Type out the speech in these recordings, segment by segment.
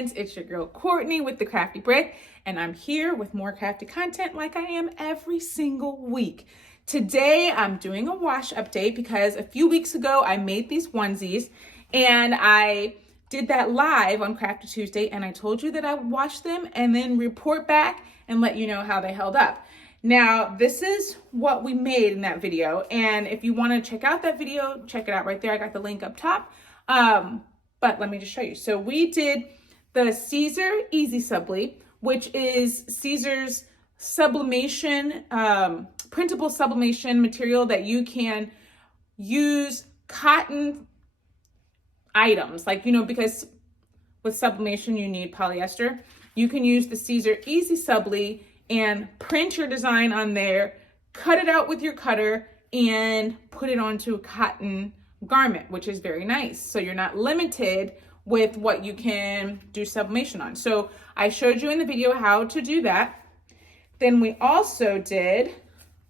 friends, it's your girl Courtney with the Crafty Brick, and I'm here with more crafty content like I am every single week. Today I'm doing a wash update because a few weeks ago I made these onesies and I did that live on Crafty Tuesday, and I told you that I would wash them and then report back and let you know how they held up. Now, this is what we made in that video, and if you want to check out that video, check it out right there. I got the link up top. But let me just show you. So we did the Caesar EasySubli, which is Caesar's sublimation, printable sublimation material that you can use cotton items. Like, you know, because with sublimation, you need polyester. You can use the Caesar EasySubli and print your design on there, cut it out with your cutter, and put it onto a cotton garment, which is very nice. So you're not limited with what you can do sublimation on. So I showed you in the video how to do that. Then we also did,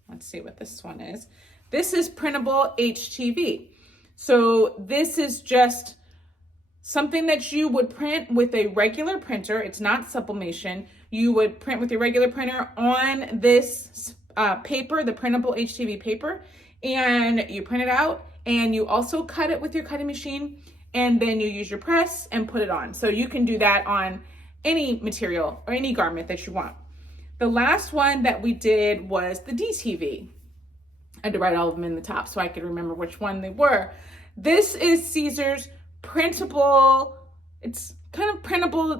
let's see what this one is. This is Printable HTV. So this is just something that you would print with a regular printer. It's not sublimation. You would print with your regular printer on this paper, the Printable HTV paper, and you print it out, and you also cut it with your cutting machine, and then you use your press and put it on. So you can do that on any material or any garment that you want. The last one that we did was the DTV. I had to write all of them in the top so I could remember which one they were. This is Caesar's printable, it's kind of printable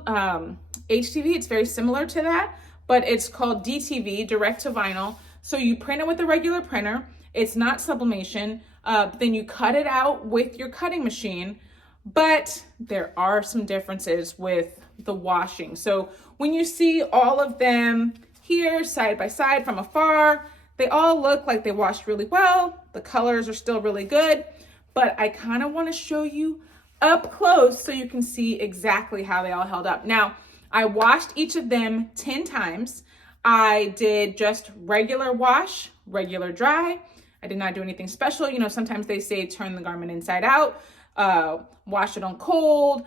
HTV. It's very similar to that, but it's called DTV, direct to vinyl. So you print it with a regular printer. It's not sublimation. Then you cut it out with your cutting machine, but there are some differences with the washing. So when you see all of them here side by side from afar, they all look like they washed really well. The colors are still really good, but I kind of want to show you up close so you can see exactly how they all held up. Now, I washed each of them 10 times. I did just regular wash, regular dry. I did not do anything special. You know, sometimes they say turn the garment inside out, wash it on cold,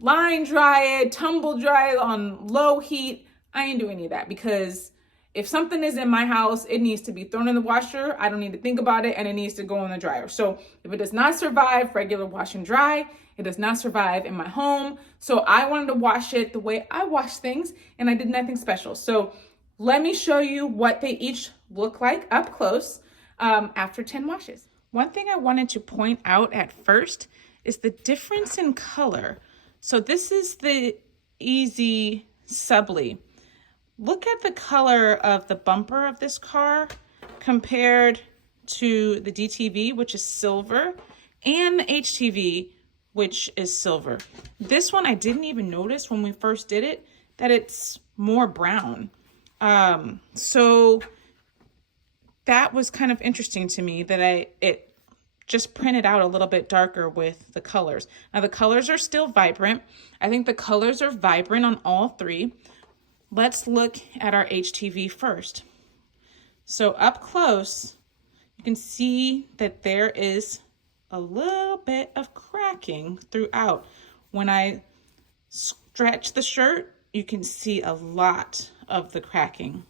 line dry it, tumble dry it on low heat. I didn't do any of that because if something is in my house, it needs to be thrown in the washer. I don't need to think about it, and it needs to go in the dryer. So if it does not survive regular wash and dry, it does not survive in my home. So I wanted to wash it the way I wash things, and I did nothing special. So let me show you what they each look like up close after 10 washes. One thing I wanted to point out at first is the difference in color. So this is the EasySubli. Look at the color of the bumper of this car compared to the DTV, which is silver, and the HTV, which is silver. This one I didn't even notice when we first did it, that it's more brown. So that was kind of interesting to me that it just printed out a little bit darker with the colors. Now the colors are still vibrant. I think the colors are vibrant on all three. Let's look at our HTV first. So up close, you can see that there is a little bit of cracking throughout. When I stretch the shirt, you can see a lot of the cracking.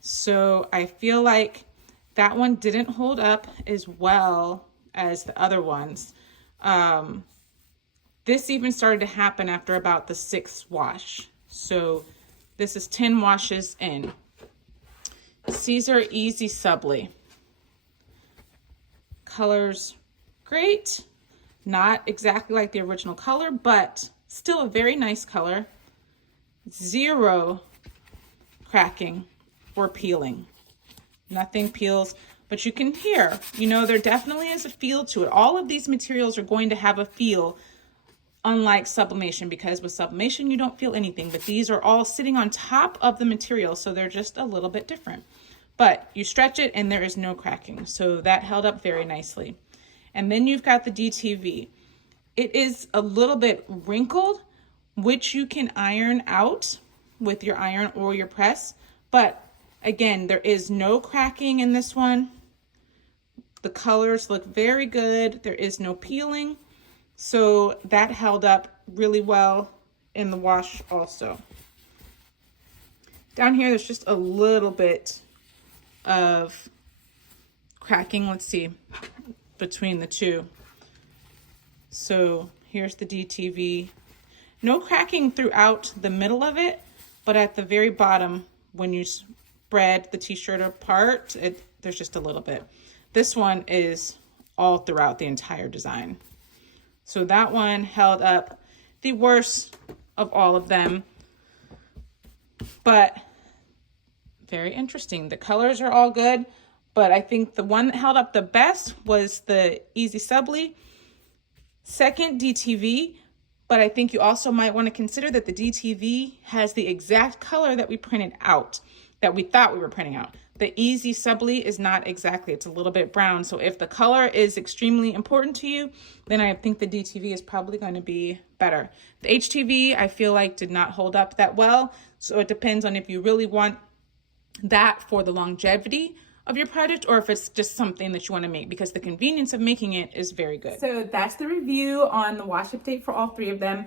So I feel like that one didn't hold up as well as the other ones. This even started to happen after about the 6th wash. So this is 10 washes in. Caesar EasySubli. Colors great. Not exactly like the original color, but still a very nice color. Zero cracking or peeling. Nothing peels, but you can hear, you know, there definitely is a feel to it. All of these materials are going to have a feel, unlike sublimation, because with sublimation you don't feel anything, but these are all sitting on top of the material, so they're just a little bit different. But you stretch it and there is no cracking, so that held up very nicely. And then you've got the DTV. It is a little bit wrinkled, which you can iron out with your iron or your press, but again, there is no cracking in this one. The colors look very good. There is no peeling. So that held up really well in the wash also. Down here, there's just a little bit of cracking, let's see, between the two. So here's the DTV. No cracking throughout the middle of it, but at the very bottom, when you spread the t-shirt apart, there's just a little bit. This one is all throughout the entire design. So that one held up the worst of all of them, but very interesting. The colors are all good, but I think the one that held up the best was the EasySubli. Second, DTV, but I think you also might want to consider that the DTV has the exact color that we printed out, that we thought we were printing out. The EasySubli is not exactly, it's a little bit brown. So if the color is extremely important to you, then I think the DTV is probably going to be better. The HTV, I feel like, did not hold up that well. So it depends on if you really want that for the longevity of your project or if it's just something that you want to make, because the convenience of making it is very good. So that's the review on the wash update for all three of them.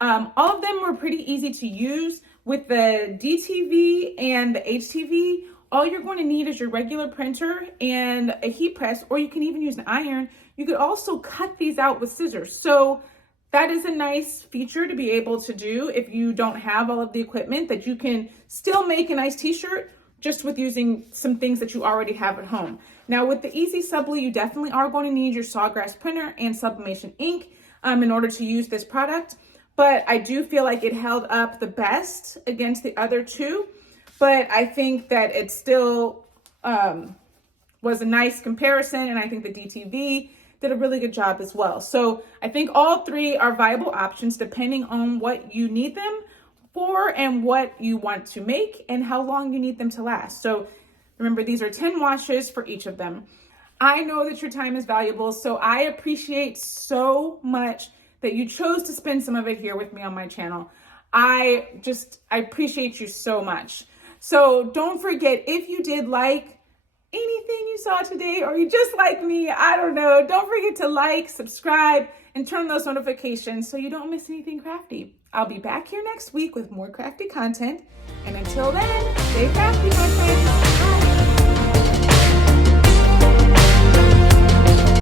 All of them were pretty easy to use. With the DTV and the HTV, all you're going to need is your regular printer and a heat press, or you can even use an iron. You could also cut these out with scissors. So that is a nice feature to be able to do if you don't have all of the equipment, that you can still make a nice t-shirt just with using some things that you already have at home. Now with the EasySubli, you definitely are going to need your Sawgrass printer and sublimation ink in order to use this product. But I do feel like it held up the best against the other two. But I think that it still was a nice comparison, and I think the DTV did a really good job as well. So I think all three are viable options depending on what you need them for and what you want to make and how long you need them to last. So remember, these are 10 washes for each of them. I know that your time is valuable, so I appreciate so much that you chose to spend some of it here with me on my channel. I appreciate you so much. So don't forget, if you did like anything you saw today, or you just like me, I don't know, don't forget to like, subscribe, and turn those notifications so you don't miss anything crafty. I'll be back here next week with more crafty content. And until then, stay crafty, my friends.